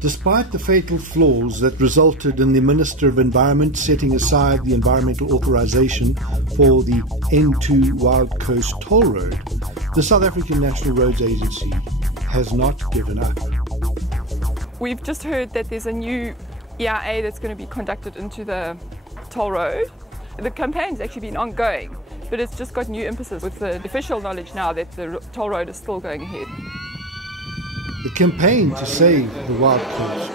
Despite the fatal flaws that resulted in the Minister of Environment setting aside the Environmental Authorisation for the N2 Wild Coast toll road, the South African National Roads Agency has not given up. We've just heard that there's a new EIA that's going to be conducted into the toll road. The campaign's actually been ongoing, but it's just got new emphasis with the official knowledge now that the toll road is still going ahead. The campaign to save the Wild Coast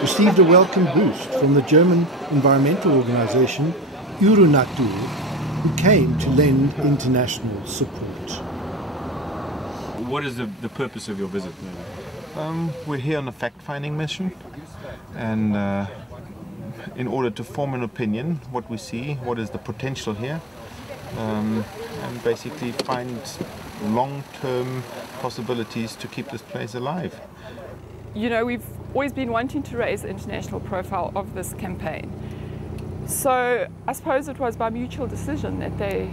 received a welcome boost from the German environmental organisation Euronatur, who came to lend international support. What is the purpose of your visit? We're here on a fact-finding mission, and in order to form an opinion, what we see, what is the potential here, and basically find long-term possibilities to keep this place alive. You know, we've always been wanting to raise the international profile of this campaign. So I suppose it was by mutual decision that they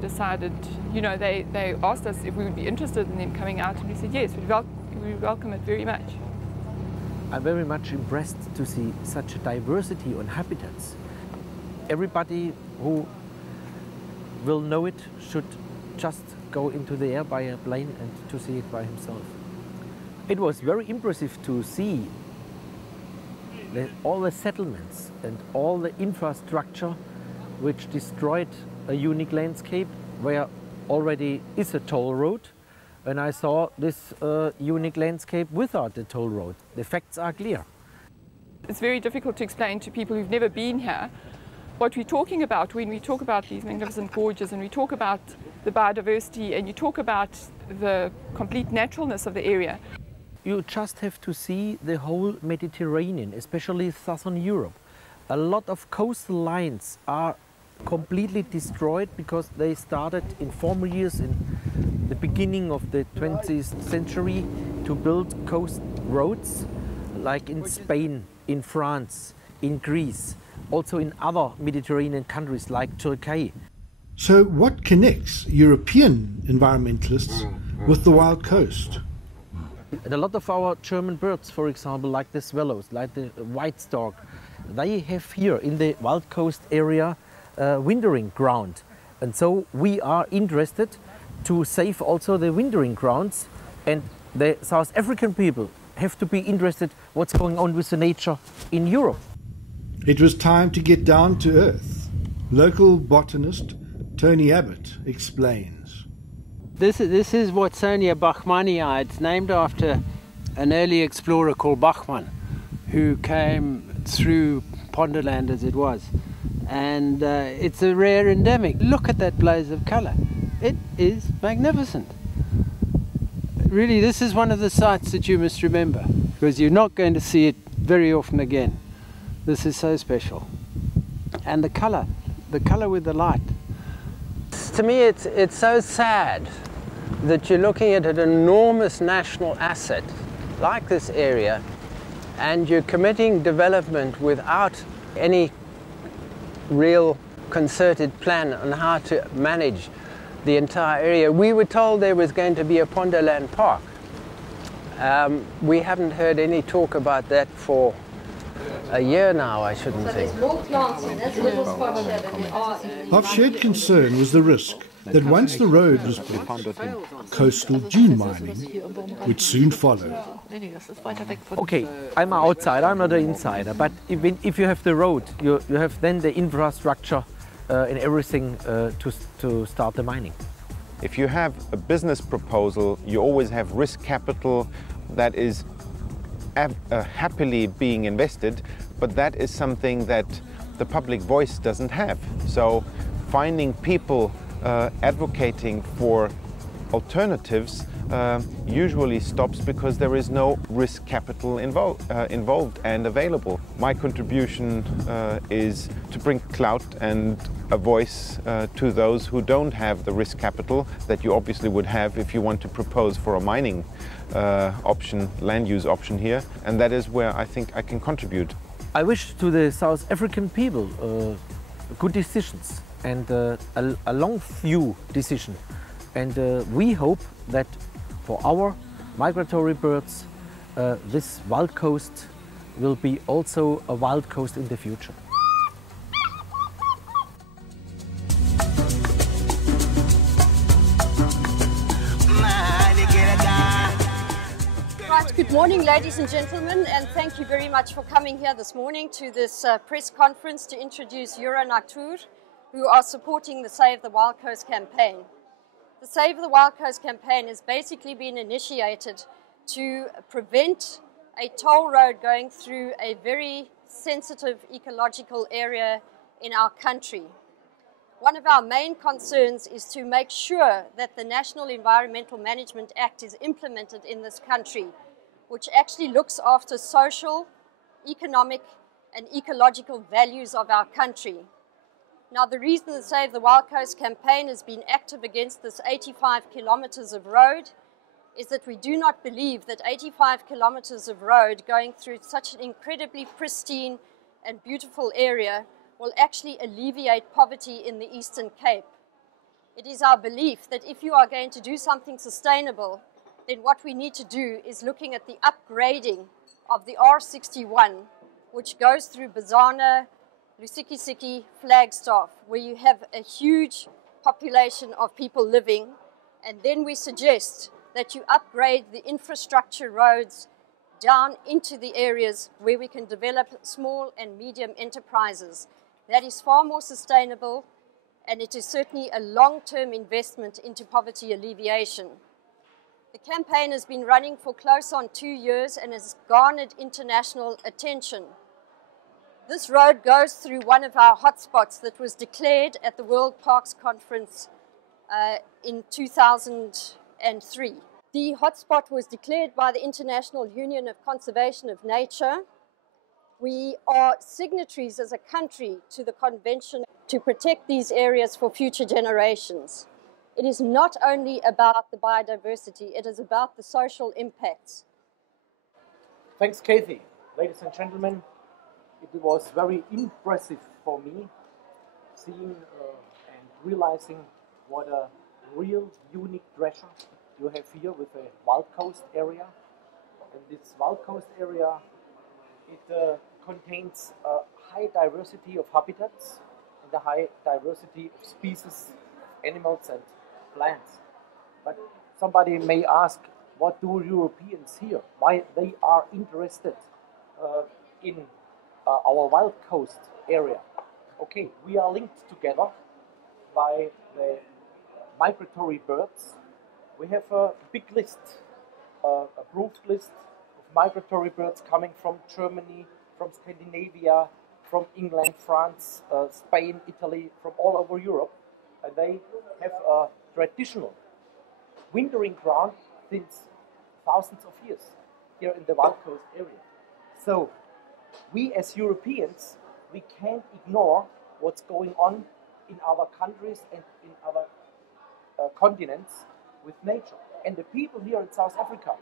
decided, you know, they asked us if we would be interested in them coming out, and we said yes, we welcome it very much. I'm very much impressed to see such a diversity on habitats. Everybody who will know it should just go into the air by a plane and to see it by himself. It was very impressive to see all the settlements and all the infrastructure which destroyed a unique landscape where already is a toll road. And I saw this unique landscape without the toll road. The facts are clear. It's very difficult to explain to people who've never been here what we're talking about when we talk about these magnificent gorges and we talk about the biodiversity and you talk about the complete naturalness of the area. You just have to see the whole Mediterranean, especially southern Europe. A lot of coastal lines are completely destroyed because they started in former years in the beginning of the 20th century to build coast roads, like in Spain, in France, in Greece, also in other Mediterranean countries like Turkey. So what connects European environmentalists with the Wild Coast? And a lot of our German birds, for example, like the swallows, like the white stork, they have here in the Wild Coast area wintering ground. And so we are interested to save also the wintering grounds, and the South African people have to be interested what's going on with the nature in Europe. It was time to get down to earth. Local botanist Tony Abbott explains. This is Watsonia bachmanii. It's named after an early explorer called Bachmann, who came through Pondoland as it was. And it's a rare endemic. Look at that blaze of colour. It is magnificent. Really, this is one of the sights that you must remember, because you're not going to see it very often again. This is so special. And the colour with the light. To me, it's so sad that you're looking at an enormous national asset like this area, and you're committing development without any real concerted plan on how to manage the entire area. We were told there was going to be a Pondoland Park. We haven't heard any talk about that for a year now, I shouldn't think. Of shared concern was the risk that once the road was built, coastal dune mining would soon follow. Okay, I'm an outsider, I'm not an insider, but if you have the road, you have then the infrastructure and everything to start the mining. If you have a business proposal, you always have risk capital that is happily being invested, but that is something that the public voice doesn't have. So finding people advocating for alternatives usually stops because there is no risk capital involved and available. My contribution is to bring clout and a voice to those who don't have the risk capital that you obviously would have if you want to propose for a mining option, land use option here, and that is where I think I can contribute. I wish to the South African people good decisions and a long view decision, and we hope that for our migratory birds this wild coast will be also a wild coast in the future. Right, good morning ladies and gentlemen, and thank you very much for coming here this morning to this press conference to introduce Euronatur, who are supporting the Save the Wild Coast campaign. The Save the Wild Coast campaign has basically been initiated to prevent a toll road going through a very sensitive ecological area in our country. One of our main concerns is to make sure that the National Environmental Management Act is implemented in this country, which actually looks after social, economic and ecological values of our country. Now, the reason the Save the Wild Coast campaign has been active against this 85 kilometers of road is that we do not believe that 85 kilometers of road going through such an incredibly pristine and beautiful area will actually alleviate poverty in the Eastern Cape. It is our belief that if you are going to do something sustainable, then what we need to do is looking at the upgrading of the R61, which goes through Bazana, Lusikisiki, Flagstaff, where you have a huge population of people living, and then we suggest that you upgrade the infrastructure roads down into the areas where we can develop small and medium enterprises. That is far more sustainable, and it is certainly a long-term investment into poverty alleviation. The campaign has been running for close on 2 years and has garnered international attention. This road goes through one of our hotspots that was declared at the World Parks Conference in 2003. The hotspot was declared by the International Union of Conservation of Nature. We are signatories as a country to the convention to protect these areas for future generations. It is not only about the biodiversity, it is about the social impacts. Thanks, Kathy. Ladies and gentlemen, it was very impressive for me seeing and realizing what a real unique treasure you have here with the Wild Coast area. And this Wild Coast area, it contains a high diversity of habitats and a high diversity of species, animals and plants. But somebody may ask, what do Europeans here? Why they are interested in our Wild Coast area? Okay, we are linked together by the migratory birds. We have a big list, approved list of migratory birds coming from Germany, from Scandinavia, from England, France, Spain, Italy, from all over Europe. And they have a traditional wintering ground since thousands of years here in the Wild Coast area. So we as Europeans, we can't ignore what's going on in other countries and in other continents with nature. And the people here in South Africa,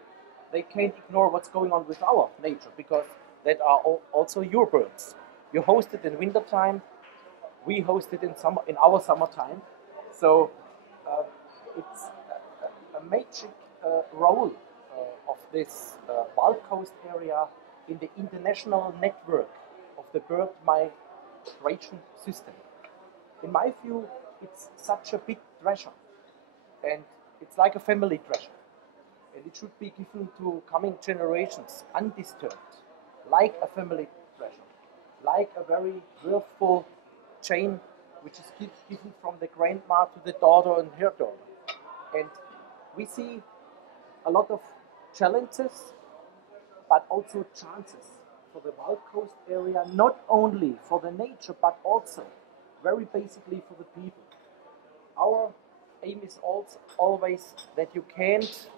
they can't ignore what's going on with our nature, because that are also your birds. You host it in winter time, we host it in our summertime. So it's a magic role of this Wild Coast area in the international network of the bird migration system. In my view, it's such a big treasure, and it's like a family treasure, and it should be given to coming generations undisturbed, like a family treasure, like a very worthful chain which is given from the grandma to the daughter and her daughter. And we see a lot of challenges, but also chances for the Wild Coast area, not only for the nature, but also very basically for the people. Our aim is also always that you can't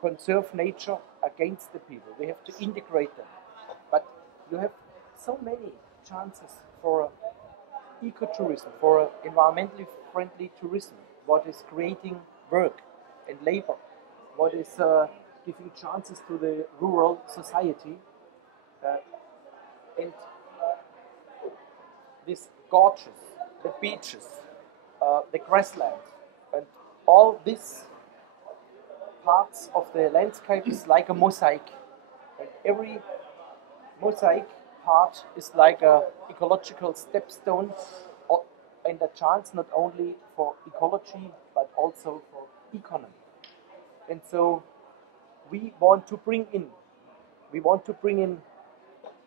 conserve nature against the people. We have to integrate them. But you have so many chances for ecotourism, for environmentally friendly tourism, what is creating work and labor, what is giving chances to the rural society, and these gorges, the beaches, the grassland, and all this parts of the landscape is like a mosaic. And every mosaic part is like a ecological stepstone and a chance not only for ecology but also for economy. And so we want to bring in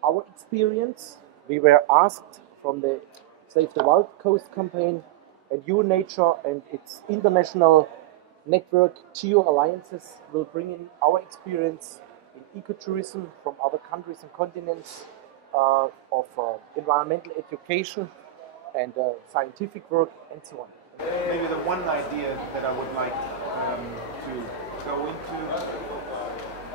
our experience. We were asked from the Save the Wild Coast campaign and Euronatur and its international network Geo Alliances will bring in our experience in ecotourism from other countries and continents of environmental education and scientific work and so on. Maybe the one idea that I would like to go into,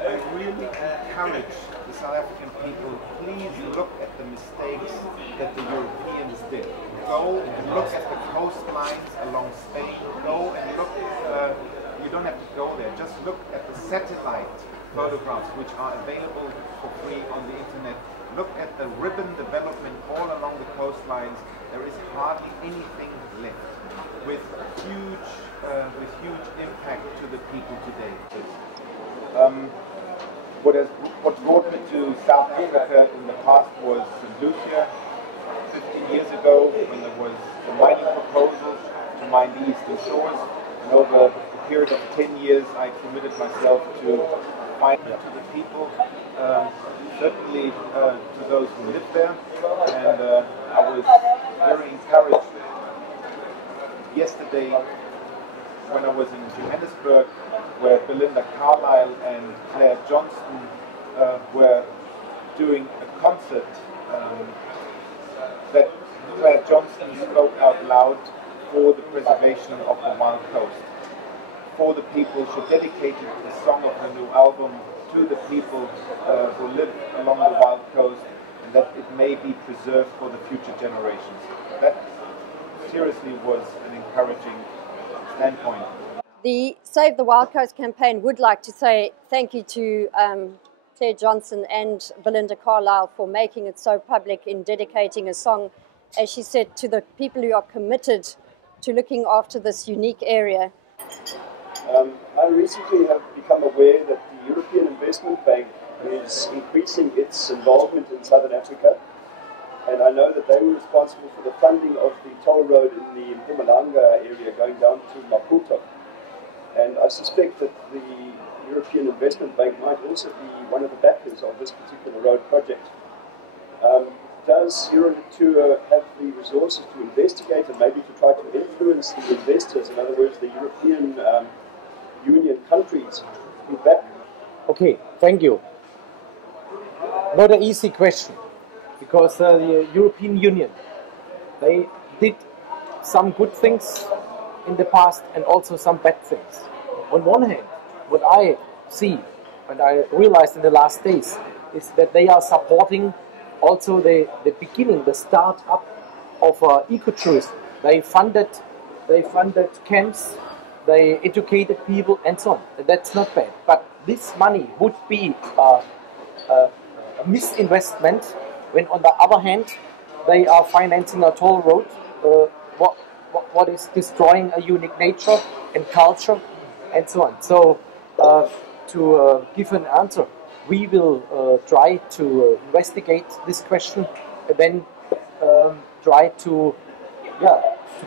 I really encourage the South African people, please look at the mistakes that the Europeans did. Go and look at the coastlines along Spain. Go and look, you don't have to go there, just look at the satellite photographs which are available for free on the internet. Look at the ribbon development all along the coastlines. There is hardly anything left with huge impact to the people today. What brought me to South Africa in the past was St. Lucia 15 years ago when there was a mining proposal to mine the eastern shores, and over a period of 10 years I committed myself to find to the people, certainly to those who live there, and I was very encouraged yesterday when I was in Johannesburg, where Belinda Carlisle and Claire Johnston were doing a concert, that Claire Johnston spoke out loud for the preservation of the wild coast, for the people. She dedicated the song of her new album to the people who live along the wild coast, and that it may be preserved for the future generations. That seriously was an encouraging standpoint. The Save the Wild Coast campaign would like to say thank you to Claire Johnson and Belinda Carlisle for making it so public in dedicating a song, as she said, to the people who are committed to looking after this unique area. I recently have become aware that the European Investment Bank is increasing its involvement in Southern Africa, and I know that they were responsible for the funding of the toll road in the Mpumalanga area going down to Maputo. And I suspect that the European Investment Bank might also be one of the backers of this particular road project. Does Euronatur have the resources to investigate and maybe to try to influence the investors, in other words, the European Union countries who back? Okay, thank you. Not an easy question, because the European Union, they did some good things in the past and also some bad things. On one hand, what I see and I realized in the last days is that they are supporting also the beginning, the start up of ecotourism. They funded camps, they educated people and so on. And that's not bad. But this money would be a misinvestment when on the other hand they are financing a toll road, what is destroying a unique nature and culture and so on. So to give an answer, we will try to investigate this question and then try to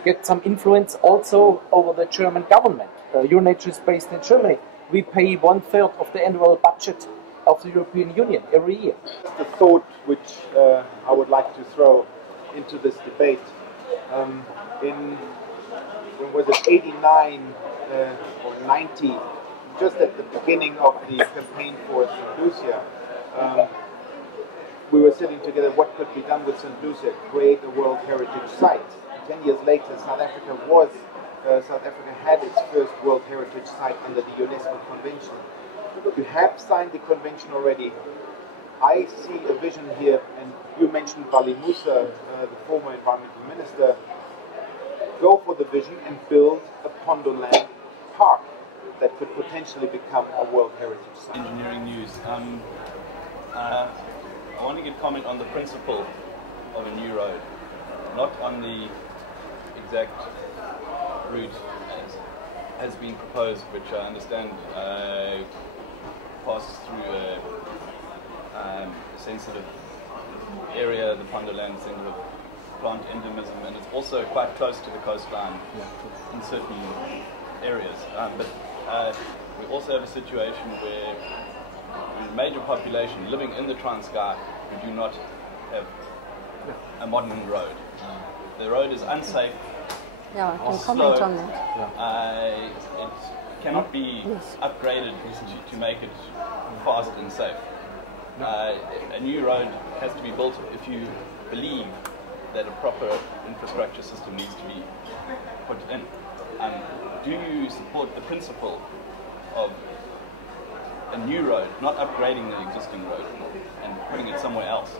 get some influence also over the German government. Euronatur is based in Germany. We pay 1/3 of the annual budget of the European Union every year. The thought which I would like to throw into this debate, when was it 89 or 90, just at the beginning of the campaign for St. Lucia, we were sitting together, what could be done with St. Lucia, create a World Heritage Site. 10 years later, South Africa had its first World Heritage Site under the UNESCO Convention. You have signed the convention already. I see a vision here, and you mentioned Vali Musa, the former environmental minister. Go for the vision and build a Pondoland park that could potentially become a World Heritage Site. Engineering news. I want to get comment on the principle of a new road, not on the exact route as has been proposed, which I understand passes through a sensitive area, the Pondoland sensitive plant endemism, and it's also quite close to the coastline in certain areas. But we also have a situation where a major population living in the Transkei who do not have a modern road. The road is unsafe. Yeah, I can comment on that. It cannot be upgraded to make it fast and safe. A new road has to be built if you believe that a proper infrastructure system needs to be put in. Do you support the principle of a new road, not upgrading the existing road and putting it somewhere else?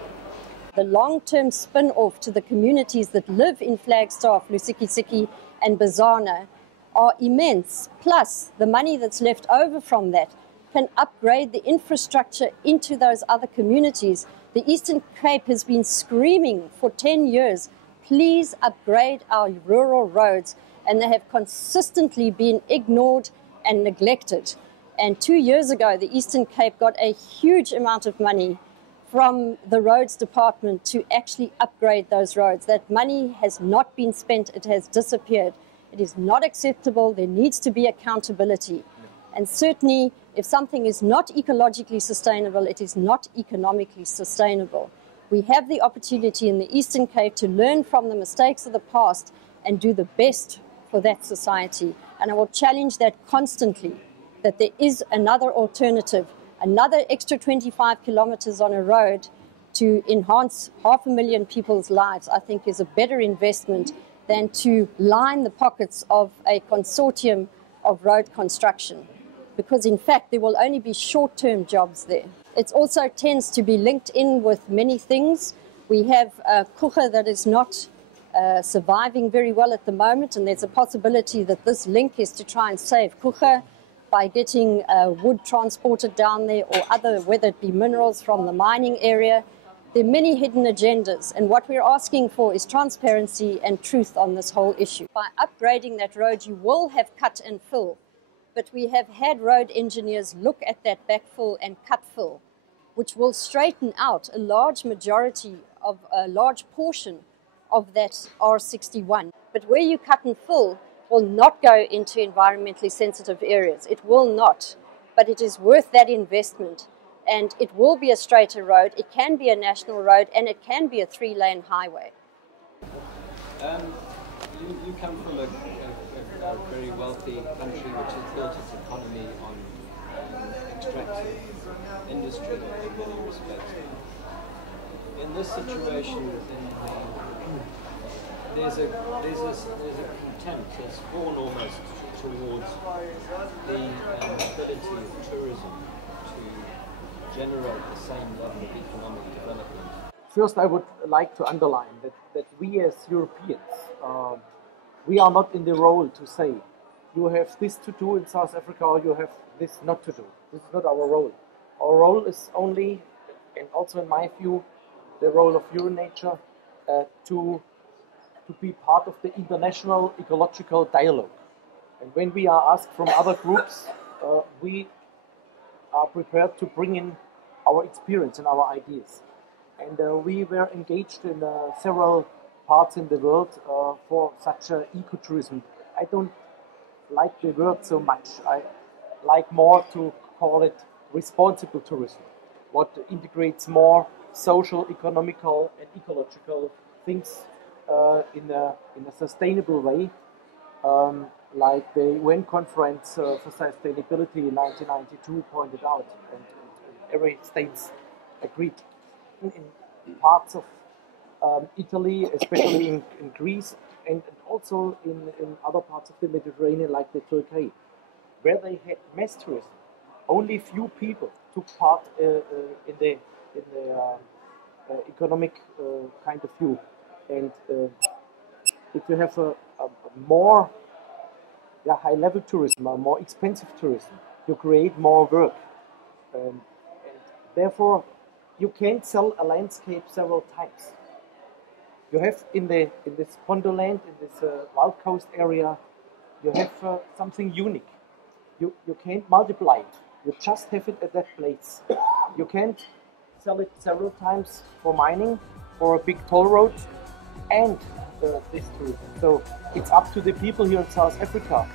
The long-term spin-off to the communities that live in Flagstaff, Lusikisiki and Bizana are immense. Plus, the money that's left over from that can upgrade the infrastructure into those other communities. The Eastern Cape has been screaming for 10 years, please upgrade our rural roads, and they have consistently been ignored and neglected. And 2 years ago, the Eastern Cape got a huge amount of money from the roads department to actually upgrade those roads. That money has not been spent, it has disappeared. It is not acceptable, there needs to be accountability. And certainly, if something is not ecologically sustainable, it is not economically sustainable. We have the opportunity in the Eastern Cape to learn from the mistakes of the past and do the best for that society. And I will challenge that constantly, that there is another alternative. Another extra 25 kilometers on a road to enhance 500,000 people's lives, I think, is a better investment than to line the pockets of a consortium of road construction. Because, in fact, there will only be short-term jobs there. It also tends to be linked in with many things. We have Kucha that is not surviving very well at the moment, and there's a possibility that this link is to try and save Kucha by getting wood transported down there or other, whether it be minerals from the mining area. There are many hidden agendas, and what we're asking for is transparency and truth on this whole issue. By upgrading that road, you will have cut and fill, but we have had road engineers look at that backfill and cut fill, which will straighten out a large majority of a large portion of that R61. But where you cut and fill will not go into environmentally sensitive areas. It will not, but it is worth that investment, and it will be a straighter road, it can be a national road, and it can be a 3-lane highway. You come from a very wealthy country which has built its economy on extractive industry in many respects. In this situation, there's a contempt that's born almost towards the ability of tourism to generate the same level of economic development. First, I would like to underline that we as Europeans, we are not in the role to say, you have this to do in South Africa or you have this not to do. This is not our role. Our role is only, and also in my view, the role of Euronatur to be part of the international ecological dialogue. And when we are asked from other groups, we are prepared to bring in our experience and our ideas. And we were engaged in several parts in the world for such ecotourism. I don't like the word so much. I like more to call it responsible tourism, what integrates more social, economical and ecological things in a sustainable way, like the UN Conference for Sustainability in 1992 pointed out, and every state agreed. In parts of Italy, especially in Greece, and also in other parts of the Mediterranean, like the Turkey, where they had mass tourism, only few people took part in the economic kind of view. And if you have a more high-level tourism, a more expensive tourism, you create more work. And therefore, you can't sell a landscape several times. You have in this Pondoland, in this Wild Coast area, you have something unique. You can't multiply it. You just have it at that place. You can't sell it several times for mining, for a big toll road, and this too. So it's up to the people here in South Africa.